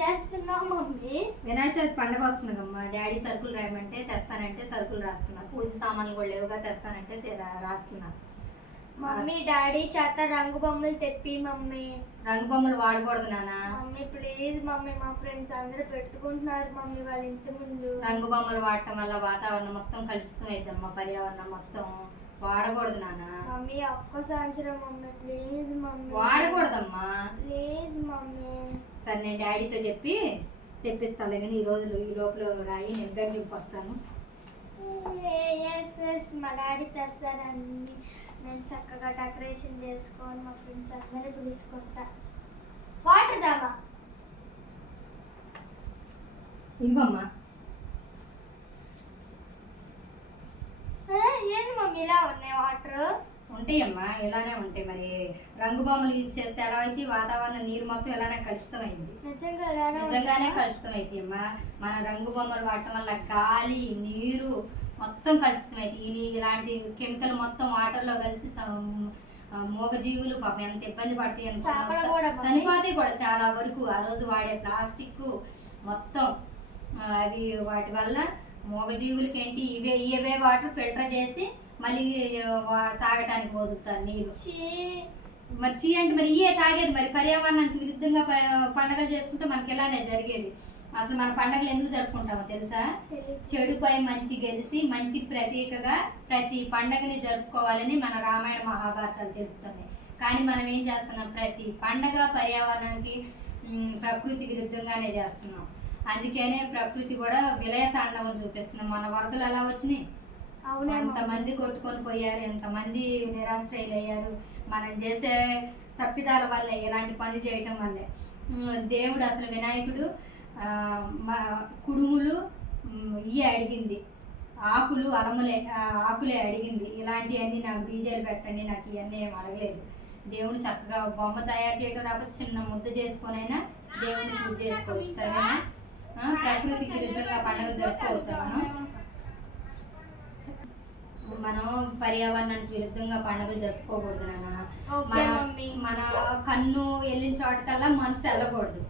చేస్తున్నావు మమ్మీ? వినాయక చవితి పండుగ వస్తుందమ్మా. డాడీ సరుకులు రాయమంటే తెస్తానంటే సరుకులు రాస్తున్నా. పూజ సామాన్లు కూడా లేవుగా తెస్తానంటే రాస్తున్నా. మమ్మీ డాడీ చేత రంగు బొమ్మలు తెప్పి మమ్మీ. రంగు బొమ్మలు వాడకూడదు నాన్న. మమ్మీ ప్లీజ్ మమ్మీ, మా ఫ్రెండ్స్ అందరూ పెట్టుకుంటున్నారు మమ్మీ వాళ్ళ ఇంటి ముందు. రంగు బొమ్మలు వాడటం వల్ల వాతావరణం మొత్తం కలుషితం అవుతుందమ్మా. పర్యావరణం మొత్తం వాడకూడదు నాన్న. మమ్మీ ఒక్క సంవత్సరం మమ్మీ ప్లీజ్ మమ్మీ. వాడకూడదమ్మా ప్లీజ్ మమ్మీ. సరే నేను డాడీతో చెప్పి తెప్పిస్తాను. కానీ ఈ లోపల రాయి నేను దగ్గరికి వస్తాను. ఎస్ మా డాడీ తెస్తారండి. నేను చక్కగా డెకరేషన్ చేసుకొని మా ఫ్రెండ్స్ అందరూ పిలుచుకుంటా. వాటర్ దామా? ఇంకమ్మా ఏంది మమ్మీ ఇలా ఉన్నాయి వాటర్? ఉంటాయమ్మా, ఇలానే ఉంటాయి. మరి రంగు బొమ్మలు యూజ్ చేస్తే ఎలా అయితే వాతావరణం నీరు మొత్తం ఇలానే కలుషితం అయింది. నిజంగానే కలుషితం అవుతాయి అమ్మా. మన రంగు బొమ్మలు వాడటం వల్ల గాలి నీరు మొత్తం కలుషితం అవుతాయి. ఇలాంటి కెమికల్ మొత్తం వాటర్లో కలిసి మూగజీవులు పాపం ఎంత ఇబ్బంది పడతాయి చనిపోతాయి కూడా చాలా వరకు. ఆ రోజు వాడే ప్లాస్టిక్ మొత్తం అవి వాటి వల్ల మూగజీవులకి ఏంటి ఇవే వాటర్ ఫిల్టర్ చేసి మళ్ళీ తాగటానికి వదులుతారు నీరు. మరి చీ అంటే మరి ఇవే తాగేది. మరి పర్యావరణానికి విరుద్ధంగా పండగలు చేసుకుంటే మనకి ఇలానే జరిగేది. అసలు మన పండగలు ఎందుకు జరుపుకుంటామో తెలుసా? చెడుపై మంచి గెలిచి మంచి ప్రతీకగా ప్రతి పండగని జరుపుకోవాలని మన రామాయణ మహాభారతాలు తెలుపుతున్నాయి. కానీ మనం ఏం చేస్తున్నాం? ప్రతి పండగ పర్యావరణానికి ప్రకృతి విరుద్ధంగానే చేస్తున్నాం. అందుకనే ప్రకృతి కూడా విలయ తాండవం చూపిస్తున్నాం. మన వరదలు ఎలా వచ్చినాయి? ఎంతమంది కొట్టుకొని పోయారు, ఎంతమంది నిరాశ్రయులు అయ్యారు. మనం చేసే తప్పిదాల వల్లే, ఇలాంటి పనులు చేయటం వల్లే. దేవుడు అసలు వినాయకుడు కుడుములు ఇవే అడిగింది, ఆకులు ఆకులే అడిగింది. ఇలాంటివన్నీ నాకు డీజేలు పెట్టండి, నాకు ఇవన్నీ ఏం అడగలేదు. దేవుడు చక్కగా బొమ్మ తయారు చేయడం రాకపోతే చిన్న ముద్ద చేసుకొనైనా దేవుడిని పూజ చేసుకోవచ్చు. సరేనా? ప్రకృతికి విరుద్ధంగా పండుగ జరుపుకోవచ్చు. మనం పర్యావరణానికి విరుద్ధంగా పండుగలు జరుపుకోకూడదు నాన్న. మన కన్ను వెళ్ళిన చోటకల్లా మనసు వెళ్ళకూడదు.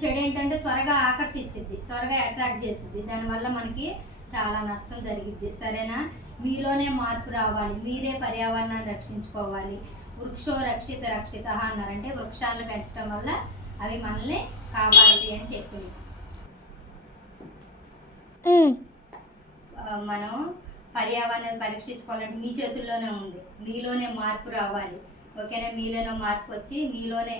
చెడు ఏంటంటే త్వరగా ఆకర్షించిద్ది, త్వరగా అట్రాక్ట్ చేసిద్ది. దానివల్ల మనకి చాలా నష్టం జరిగిద్ది. సరేనా? మీలోనే మార్పు రావాలి. మీరే పర్యావరణాన్ని రక్షించుకోవాలి. వృక్షో రక్షిత రక్షిత అన్నారంటే వృక్షాలను పెంచడం వల్ల అవి మనల్ని కాపాడుతాయి అని చెప్పింది. మనం పర్యావరణాన్ని పరీక్షించుకోవాలంటే మీ చేతుల్లోనే ఉంది. మీలోనే మార్పు రావాలి. ఓకేనా? మీలోనే మార్పు వచ్చి మీలోనే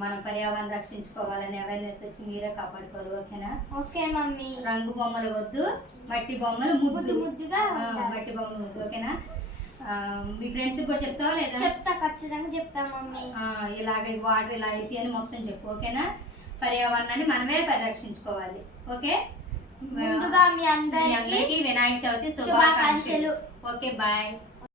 మనం పర్యావరణం రక్షించుకోవాలని అవేర్నెస్ వచ్చి మీరే కాపాడుకోవాలి. ఓకేనా? Okay mummy. రంగు బొమ్మలు వద్దు, మట్టి బొమ్మలు ముద్దుగా మట్టి బొమ్మలు ముద్దు. ఓకేనా? మీ ఫ్రెండ్స్ కూడా చెప్తావా లేదా? చెప్తా, ఖచ్చితంగా చెప్తా మమ్మీ. ఇలాగ వాటర్ ఇలా అయితే అని మొత్తం చెప్పు. ఓకేనా? పర్యావరణాన్ని మనమే పరిరక్షించుకోవాలి. ఓకే? ముందుగా మీ అందరికీ వినాయక చవితి శుభాకాంక్షలు. Okay, bye.